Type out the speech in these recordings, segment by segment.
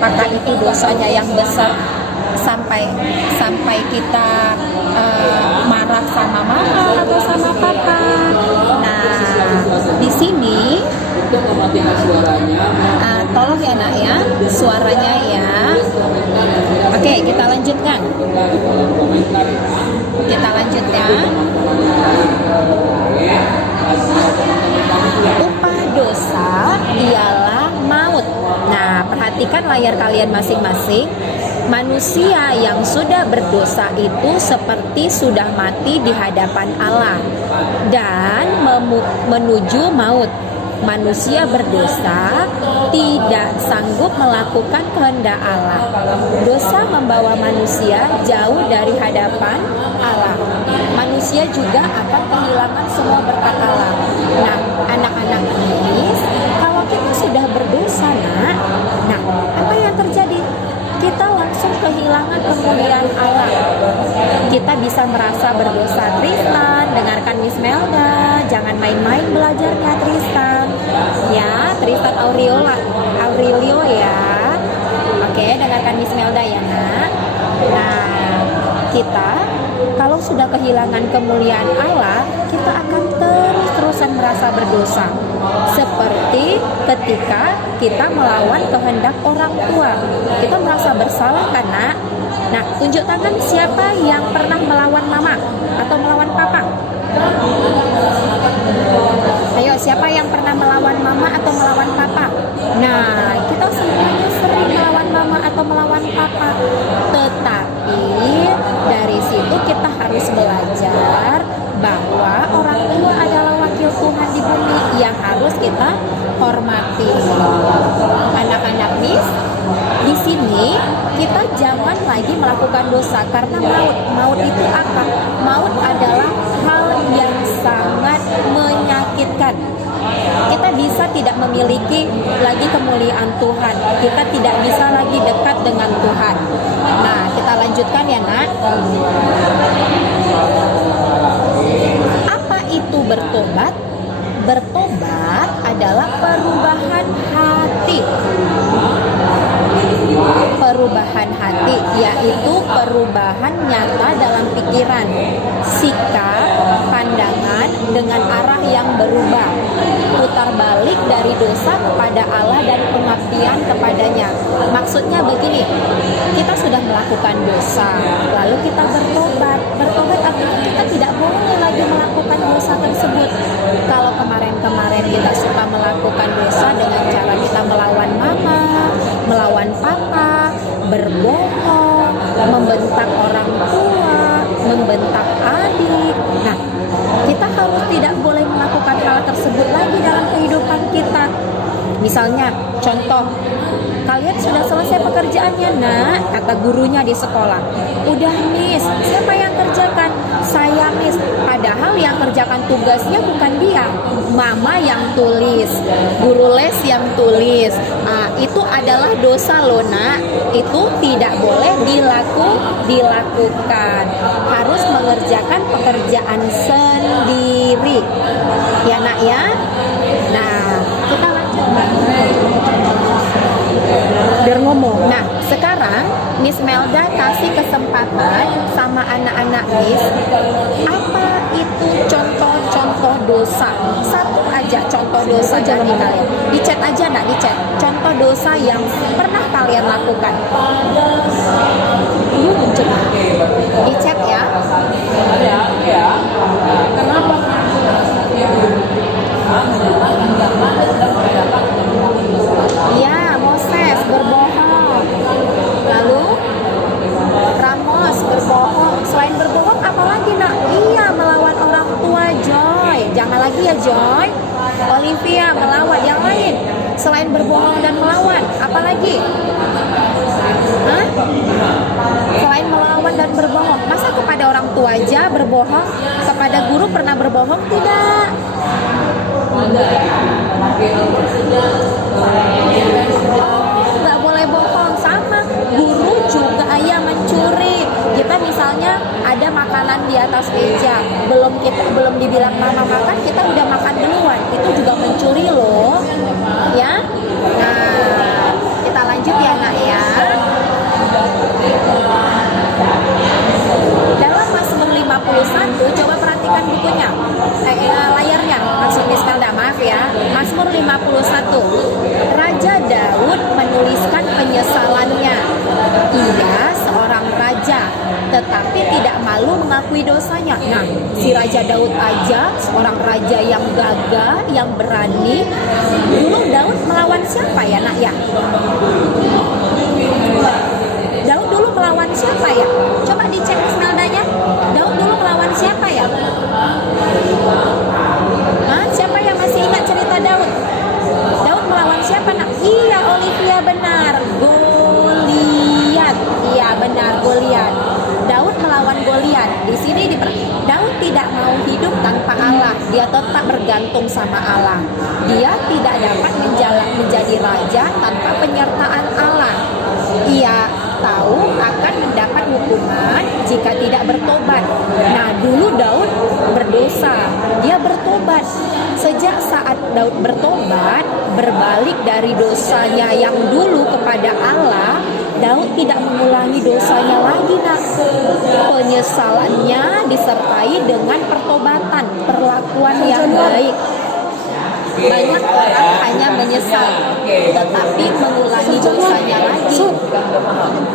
Apakah itu dosanya yang besar sampai kita marah sama mama atau sama papa? Nah, di sini tolong ya nak ya, suaranya ya. Oke, kita lanjutkan. Kita lanjut ya. Upah dosa ialah maut. Nah, perhatikan layar kalian masing-masing. Manusia yang sudah berdosa itu seperti sudah mati di hadapan Allah dan menuju maut. Manusia berdosa tidak sanggup melakukan kehendak Allah. Dosa membawa manusia jauh dari hadapan Allah. Manusia juga akan kehilangan semua berkat Allah. Nah, anak-anak ini, kalau kita sudah berdosa, nah, apa yang terjadi? Kita langsung kehilangan kemuliaan Allah. Kita bisa merasa berdosa. Tristan, dengarkan Miss Melda, jangan main-main belajarnya Tristan. Ya, Tristan Aurelio ya. Oke, dengarkan Miss Melda ya nak. Nah, kita kalau sudah kehilangan kemuliaan Allah, kita akan terus-terusan merasa berdosa. Seperti ketika kita melawan kehendak orang tua, kita merasa bersalah kan nak? Nah, tunjuk tangan siapa yang pernah melawan mama atau melawan papa? Ayo, siapa yang pernah melawan mama atau melawan papa? Nah, kita semuanya sering melawan mama atau melawan papa. Tetapi dari situ kita harus belajar bahwa orang tua adalah wakil Tuhan di bumi yang harus kita hormati. Anak-anak Miss, di sini kita jangan lagi melakukan dosa karena maut itu apa? Maut adalah hal yang sangat menyakitkan. Kita bisa tidak memiliki lagi kemuliaan Tuhan. Kita tidak bisa lagi dekat dengan Tuhan. Nah, kita lanjutkan ya nak. Apa itu bertobat? Bertobat adalah perubahan hati. Perubahan hati yaitu perubahan nyata dalam pikiran, sikap, pandangan dengan arah yang berubah, putar balik dari dosa kepada Allah dan pengabdian kepadanya. Maksudnya begini, kita sudah melakukan dosa, lalu kita bertobat. Bertobat artinya kita tidak boleh lagi melakukan dosa tersebut. Kalau kemarin kita suka melakukan dosa dengan cara kita melawan mama, melawan papa, berbohong, membentak orang tua, membentak adik. Nah, kita harus tidak boleh melakukan hal tersebut lagi dalam kehidupan kita. Misalnya, contoh, kalian sudah selesai pekerjaannya nak, kata gurunya di sekolah. Udah Miss, siapa yang kerjakan? Saya Miss. Padahal yang kerjakan tugasnya bukan dia, mama yang tulis, guru les yang tulis. Itu adalah dosa loh nak. Itu tidak boleh dilakukan. Harus mengerjakan pekerjaan sendiri. Ya nak ya. Nah, kita lanjut biar ngomong. Nah, sekarang Miss Melda kasih kesempatan sama anak-anak Miss, apa itu contoh-contoh dosa? Satu aja contoh dosa dari kalian. Di chat aja nak, di chat. Contoh dosa yang pernah kalian lakukan. Di chat ya. Kenapa? Ya, Moses berbohong. Lalu Ramos berbohong. Selain berbohong, apalagi nak? Iya, melawan orang tua, Joy. Jangan lagi ya, Joy. Olivia melawan. Yang lain selain berbohong dan melawan, apalagi? Hah? Selain melawan dan berbohong, masa kepada orang tua aja berbohong? Kepada guru pernah berbohong? Tidak. Nggak boleh bohong. Sama guru juga mencuri. Kita misalnya ada makanan di atas meja, belum dibilang mama makan, kita udah makan duluan, itu juga mencuri loh ya. Nah, kita lanjut ya nak ya. mengakui dosanya. Nah, si Raja Daud aja, seorang raja yang gagah, yang berani. Dulu Daud melawan siapa ya, nak ya? Daud dulu melawan siapa ya? Coba dicek Meldanya. Daud dulu melawan siapa ya? Hah? Siapa yang masih ingat cerita Daud? Daud melawan siapa, nak? Iya, Olivia, benar. Goliat. Iya, benar, Goliat. Daud melawan Goliat. Di sini Daud tidak mau hidup tanpa Allah. Dia tetap bergantung sama Allah. Dia tidak dapat menjadi raja tanpa penyertaan Allah. Ia tahu akan mendapat hukuman jika tidak bertobat. Nah, dulu Daud berdosa. Dia bertobat. Sejak saat Daud bertobat, berbalik dari dosanya yang dulu kepada Allah, Daud tidak mengulangi dosanya lagi, nak. Penyesalannya disertai dengan pertobatan, perlakuan yang baik. Banyak orang hanya menyesal, tetapi mengulangi dosanya lagi.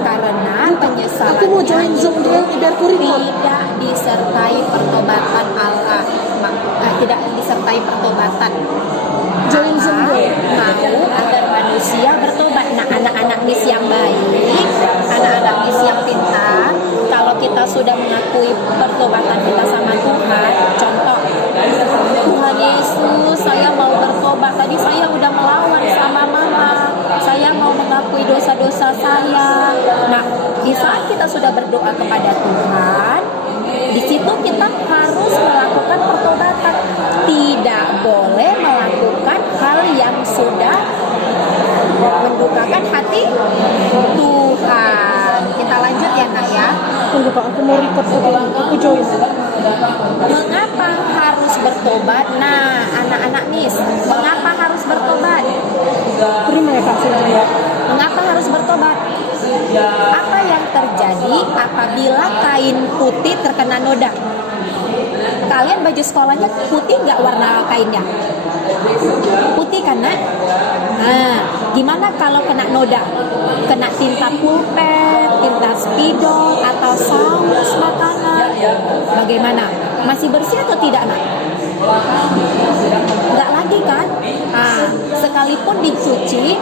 Karena penyesalannya tidak disertai pertobatan Allah, tidak disertai pertobatan. Mau agar manusia bertobat. Nah, anak-anak Miss yang baik, anak-anak Miss yang pintar, kalau kita sudah mengakui pertobatan kita sama Tuhan, contoh, Tuhan Yesus, saya mau bertobat. Tadi saya udah melawan sama mama. Saya mau mengakui dosa-dosa saya. Nah, di saat kita sudah berdoa kepada Tuhan, di situ kita harus melakukan pertobatan. Tidak boleh melakukan hal yang sudah mendukakan hati Tuhan. Kita lanjut ya, nak ya. Tunggu Pak, aku mau record aku join. Mengapa harus bertobat? Nah, anak-anak Miss, mengapa harus bertobat? Terima ya Kak Silvia. Mengapa harus bertobat? Apa yang terjadi apabila kain putih terkena noda? Kalian baju sekolahnya putih nggak warna kainnya? Putih kan, nak? Nah, gimana kalau kena noda? Kena tinta pulpen, tinta spidol, atau saus makanan? Bagaimana? Masih bersih atau tidak, nak? Nggak lagi kan? Nah, sekalipun dicuci,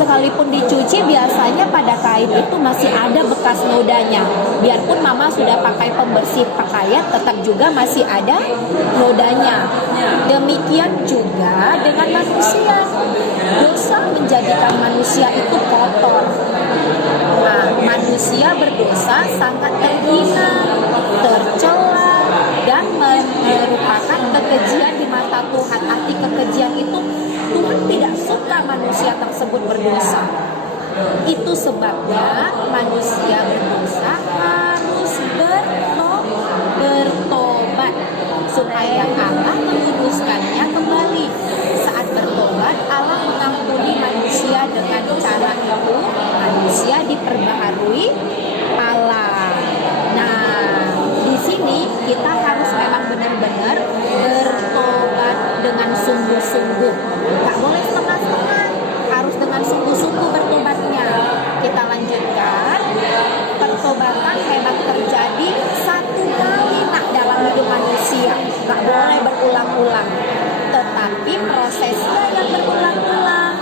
sekalipun dicuci biasanya pada kain itu masih ada bekas nodanya. Biarpun mama sudah pakai pembersih pakaian, tetap juga masih ada nodanya. Demikian juga dengan manusia. Dosa menjadikan manusia itu kotor. Nah, manusia berdosa sangat terhina, tercela, dan merupakan kekejian di mata Tuhan. Arti kekejian itu Tuhan tidak suka manusia tersebut berdosa. Itu sebabnya manusia berdosa harus bertobat supaya Allah menguduskannya kembali. Saat bertobat, Allah mengampuni manusia dengan cara itu manusia diperbaharui Allah. Nah, di sini kita harus memang benar-benar bertobat dengan sungguh-sungguh. Gak boleh setengah-setengah, harus dengan sungguh-sungguh bertobatnya. Kita lanjutkan. Pertobatan memang terjadi satu kali, nak, dalam hidup manusia. Gak boleh berulang-ulang, tetapi prosesnya yang berulang-ulang.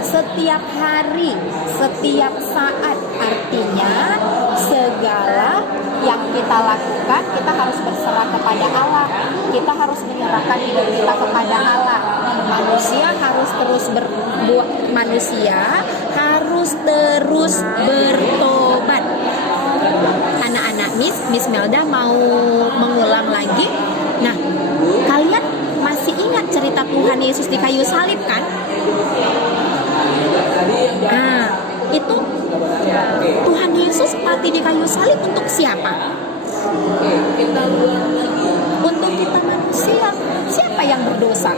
Setiap hari, setiap saat, artinya segala yang kita lakukan, kita harus berserah kepada Allah. Kita harus menyerahkan hidup kita kepada Allah. Manusia harus terus bertobat. Anak-anak Miss Melda mau mengulang lagi. Nah, kalian masih ingat cerita Tuhan Yesus di kayu salib kan? Nah, itu Tuhan Yesus mati di kayu salib untuk siapa? Untuk kita manusia. Siapa yang berdosa?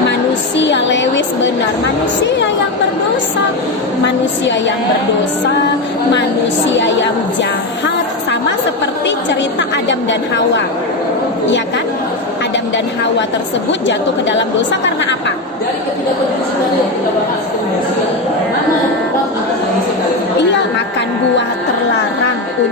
Manusia, Lewis, benar. Manusia yang berdosa. Manusia yang berdosa, manusia yang jahat. Sama seperti cerita Adam dan Hawa. Ya kan? Adam dan Hawa tersebut jatuh ke dalam dosa karena apa? Iya,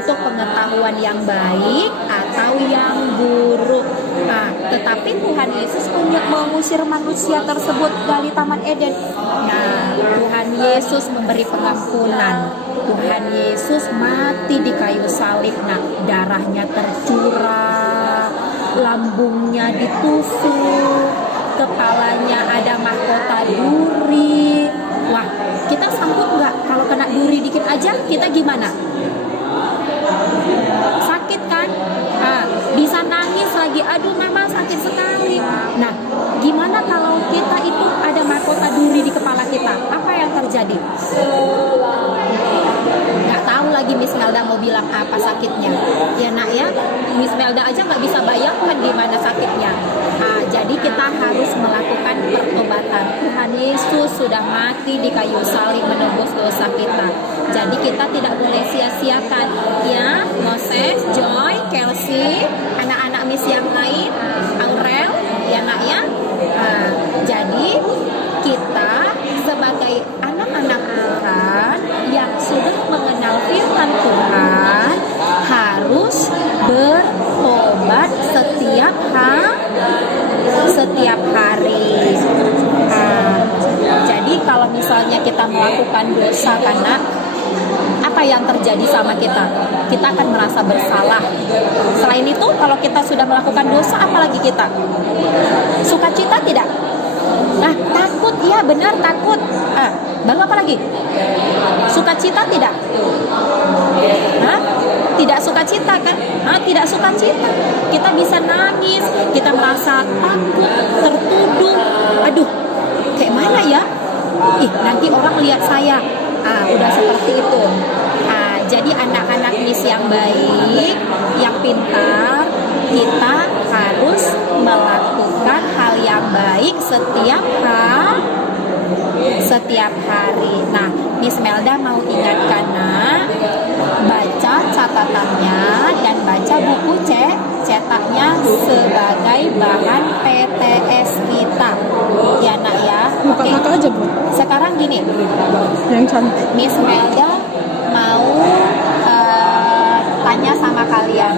untuk pengetahuan yang baik atau yang buruk. Nah, tetapi Tuhan Yesus mengusir manusia tersebut dari Taman Eden. Nah, Tuhan Yesus memberi pengampunan. Tuhan Yesus mati di kayu salib. Nah, darahnya tercurah, lambungnya ditusuk, kepalanya ada mahkota duri. Wah, kita sanggup nggak kalau kena duri dikit aja kita gimana? Sakit kan? Bisa nangis lagi, aduh mama sakit sekali. Nah, gimana kalau kita itu ada mahkota duri di kepala kita? Apa yang terjadi? Nggak tahu lagi Miss Melda mau bilang apa sakitnya. Ya nak ya, Miss Melda aja nggak bisa bayangkan gimana sakitnya. Jadi kita harus melakukan pertobatan. Tuhan Yesus sudah mati di kayu salib menebus dosa kita. Jadi kita tidak boleh sia-siakan. Ya, Moses, Joy, Kelsey, anak-anak Miss yang lain, Aurel, ya nak ya. Jadi kita sebagai anak-anak Tuhan yang sudah mengenal firman Tuhan harus bertobat setiap hari. Jadi kalau misalnya kita melakukan dosa karena apa yang terjadi sama kita? Kita akan merasa bersalah. Selain itu, kalau kita sudah melakukan dosa, apalagi kita? Sukacita tidak? Nah, takut, ya benar takut. Baru apa lagi? Sukacita tidak? Tidak sukacita kan? Tidak sukacita. Kita bisa nangis, kita merasa takut, tertuduh. Aduh, kayak mana ya? Nanti orang lihat saya. Udah seperti itu. Jadi anak-anak Miss yang baik, yang pintar, kita harus melakukan hal yang baik setiap hari. Nah, Miss Melda mau ingatkan nak, baca catatannya dan baca buku cetaknya sebagai bahan PTS kita. Ya nak ya. Buka mata aja Bu. Sekarang gini, Yang cantik. Miss Melda mau tanya sama kalian.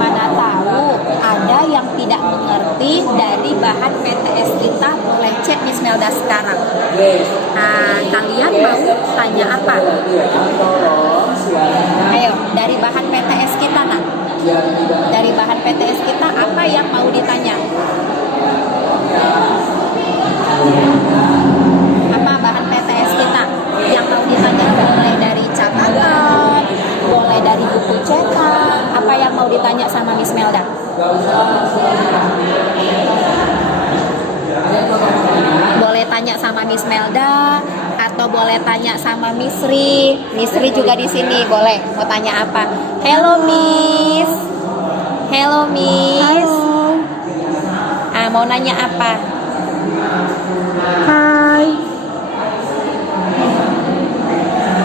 Mana tahu ada yang tidak mengerti dari bahan PTS kita, boleh cek Miss Melda sekarang. Kalian mau tanya apa? Ayo, dari bahan PTS kita nak. Dari bahan PTS kita apa yang mau ditanya? Apa bahan PTS kita yang mau ditanya? Boleh dari catatan, boleh dari buku cetak. Apa yang mau ditanya sama Miss Melda? Boleh tanya sama Miss Melda atau boleh tanya sama Miss Ri. Miss Ri juga di sini, boleh. Mau tanya apa? Hello Miss. Hello Miss. Halo. Mau nanya apa? Hai.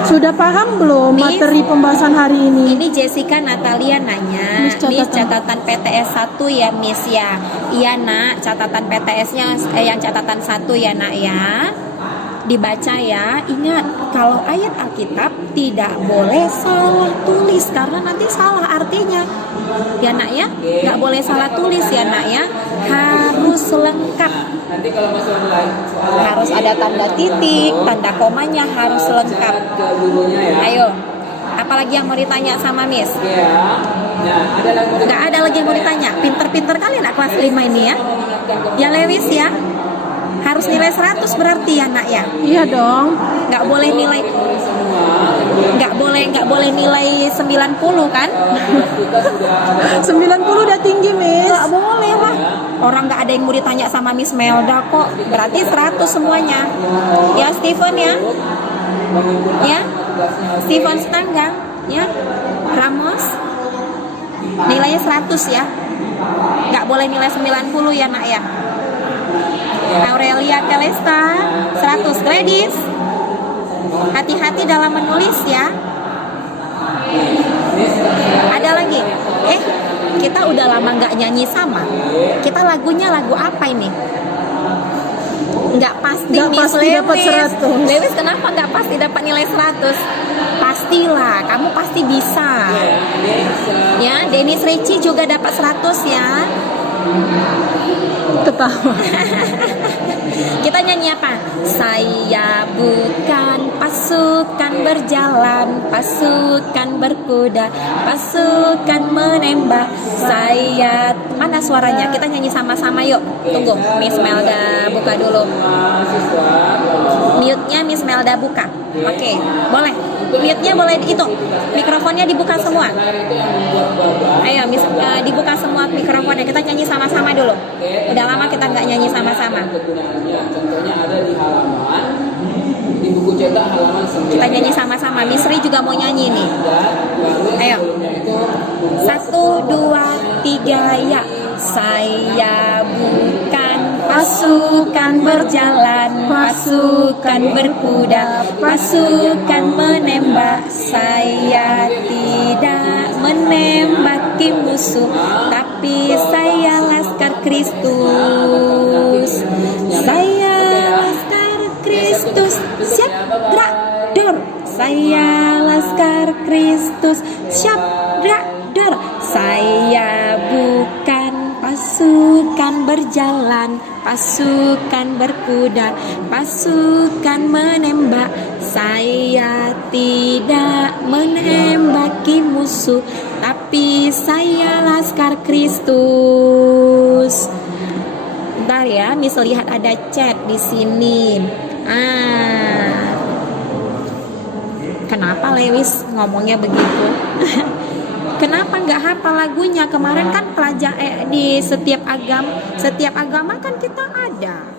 Sudah paham belum Miss, materi pembahasan hari ini? Ini Jessica Natalia nanya, Miss catatan PTS 1 ya Miss ya. Iya nak, catatan PTS-nya yang catatan 1 ya nak ya. Dibaca ya. Ingat, kalau ayat Alkitab tidak boleh salah tulis karena nanti salah artinya. Ya nak ya, nggak boleh salah tulis ya nak ya. Harus lengkap. Harus ada tanda titik, tanda komanya harus lengkap. Ayo, apalagi yang mau ditanya sama Miss? Nggak ada lagi yang mau ditanya. Pinter-pinter kali anak kelas 5 ini ya. Ya Lewis ya. Harus nilai 100 berarti ya nak ya. Iya dong. Nggak boleh nilai nilai 90 kan? 90 udah tinggi Miss. Nggak boleh lah. Orang nggak ada yang mau ditanya sama Miss Melda kok. Berarti 100 semuanya. Ya Steven ya. Ya. Steven Stanggang ya. Ramos. Nilainya 100 ya. Nggak boleh nilai 90 ya nak ya. Aurelia Telesta 100. Gladys, hati-hati dalam menulis ya. Ada lagi? Kita udah lama nggak nyanyi sama. Kita lagunya lagu apa ini? Nggak pasti Nggak Miss pasti dapat Lewis. 100. Lewis kenapa nggak pasti dapat nilai 100? Pasti Pastilah, kamu pasti bisa. Ya, Dennis Ricci juga dapat 100 ya. Ketawa. Kita nyanyi apa? Saya bukan pasukan berjalan, pasukan berkuda, pasukan menembak. Saya, mana suaranya? Kita nyanyi sama-sama yuk. Tunggu, Miss Melda buka dulu. Mute-nya Miss Melda buka. Oke, boleh. Mute-nya boleh itu. Mikrofonnya dibuka semua. Ayo, Miss, dibuka semua mikrofonnya. Kita nyanyi sama-sama dulu. Udah lama kita nggak nyanyi sama-sama. Contohnya ada di halaman di buku cetak halaman 9. Kita nyanyi sama-sama. Miss Ri juga mau nyanyi nih. Ayo. 1, 2, 3 ya. Saya bukan pasukan berjalan, pasukan berkuda, pasukan menembak. Saya tidak menembaki musuh, tapi saya laskar Kristus. Saya laskar Kristus, siap gerak dor. Saya laskar Kristus, siap gerak dor. Saya bukan pasukan berjalan, pasukan berkuda, pasukan menembak. Saya tidak menembaki musuh, tapi saya laskar Kristus. Bentar ya, Miss lihat ada chat di sini. Kenapa Lewis ngomongnya begitu? Kenapa nggak hafal lagunya? Kemarin kan pelajar di setiap agama kan kita ada.